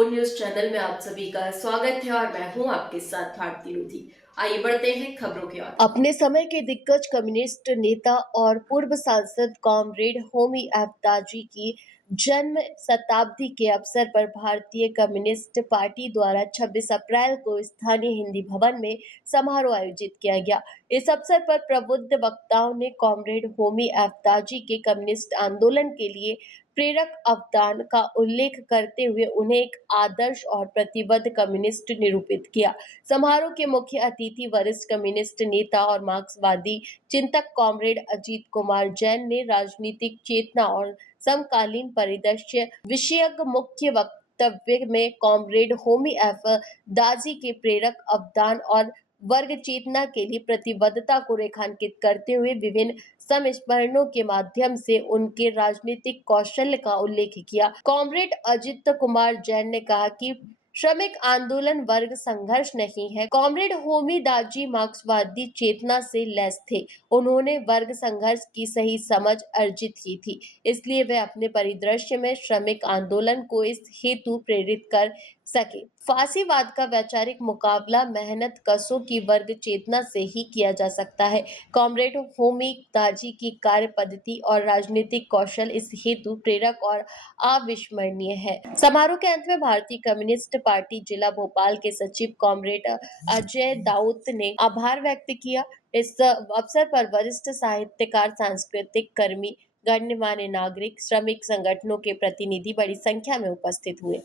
24 news channel में आप सभी का स्वागत है और मैं हूं आपके साथ भारती लोधी। आइए बढ़ते हैं खबरों की ओर। अपने समय के दिग्गज कम्युनिस्ट नेता और पूर्व सांसद कॉमरेड होमी अब्दाजी की जन्म शताब्दी के अवसर पर भारतीय कम्युनिस्ट पार्टी द्वारा 26 अप्रैल को स्थानीय हिंदी भवन में समारोह आयोजित किया गया। इस अवसर पर प्रबुद्ध वक्ताओं ने कॉमरेड होमी अब्दाजी के कम्युनिस्ट आंदोलन के लिए प्रेरक अवदान का उल्लेख करते हुए उन्हें एक आदर्श और प्रतिबद्ध कम्युनिस्ट निरूपित किया। समारोह के मुख्य अतिथि वरिष्ठ कम्युनिस्ट नेता और मार्क्सवादी चिंतक कॉमरेड अजीत कुमार जैन ने राजनीतिक चेतना और समकालीन परिदृश्य विषयक मुख्य वक्तव्य में कॉमरेड होमी अब्दाजी के प्रेरक अवदान और वर्ग चेतना के लिए प्रतिबद्धता को रेखांकित करते हुए विभिन्न संस्मरणों के माध्यम से उनके राजनीतिक कौशल का उल्लेख किया। कॉमरेड अजित कुमार जैन ने कहा कि श्रमिक आंदोलन वर्ग संघर्ष नहीं है। कॉमरेड होमी दाजी मार्क्सवादी चेतना से लैस थे। उन्होंने वर्ग संघर्ष की सही समझ अर्जित की थी, इसलिए वे अपने परिदृश्य में श्रमिक आंदोलन को इस हेतु प्रेरित कर सके। फांसीवाद का वैचारिक मुकाबला मेहनत कशों की वर्ग चेतना से ही किया जा सकता है। कॉमरेड होमी दाजी की कार्य पद्धति और राजनीतिक कौशल इस हेतु प्रेरक और अविस्मरणीय है। समारोह के अंत में भारतीय कम्युनिस्ट पार्टी जिला भोपाल के सचिव कॉमरेड अजय दाऊद ने आभार व्यक्त किया। इस अवसर पर वरिष्ठ साहित्यकार, सांस्कृतिक कर्मी, गणमान्य नागरिक, श्रमिक संगठनों के प्रतिनिधि बड़ी संख्या में उपस्थित हुए।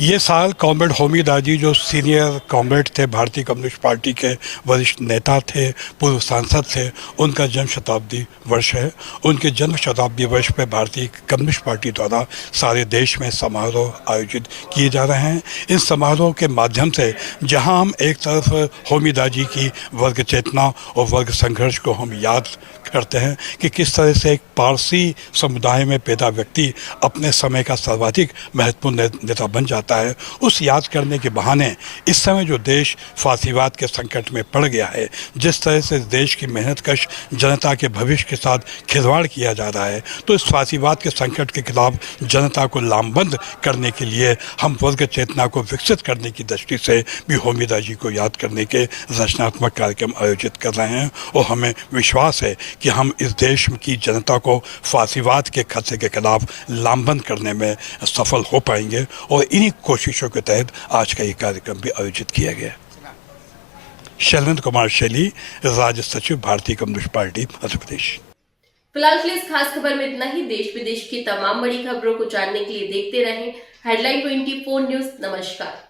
ये साल कॉमरेड होमी दाजी जो सीनियर कॉमरेड थे, भारतीय कम्युनिस्ट पार्टी के वरिष्ठ नेता थे, पूर्व सांसद थे, उनका जन्म शताब्दी वर्ष है। उनके जन्म शताब्दी वर्ष पर भारतीय कम्युनिस्ट पार्टी द्वारा सारे देश में समारोह आयोजित किए जा रहे हैं। इन समारोह के माध्यम से जहां हम एक तरफ होमी दाजी की वर्ग चेतना और वर्ग संघर्ष को हम याद करते हैं कि किस तरह से एक पारसी समुदाय में पैदा व्यक्ति अपने समय का सर्वाधिक महत्वपूर्ण नेता बन जाता है, उस याद करने के बहाने इस समय जो देश फांसीवाद के संकट में पड़ गया है, जिस तरह से देश की मेहनतकश जनता के भविष्य के साथ खिलवाड़ किया जा रहा है, तो इस फांसीवाद के संकट के खिलाफ जनता को लामबंद करने के लिए हम वर्ग चेतना को विकसित करने की दृष्टि से भी होमी दाजी को याद करने के रचनात्मक कार्यक्रम आयोजित कर रहे हैं। और हमें विश्वास है कि हम इस देश की जनता को फांसीवाद के खतरे के खिलाफ लामबंद करने में सफल हो पाएंगे और इन्हीं कोशिशों के तहत आज का ये कार्यक्रम भी आयोजित किया गया। शैलेंद्र कुमार शैली, राज्य सचिव, भारतीय कम्युनिस्ट पार्टी, मध्य प्रदेश। फिलहाल के लिए इस खास खबर में इतना ही। देश विदेश की तमाम बड़ी खबरों को जानने के लिए देखते रहें हेडलाइन 24 न्यूज। नमस्कार।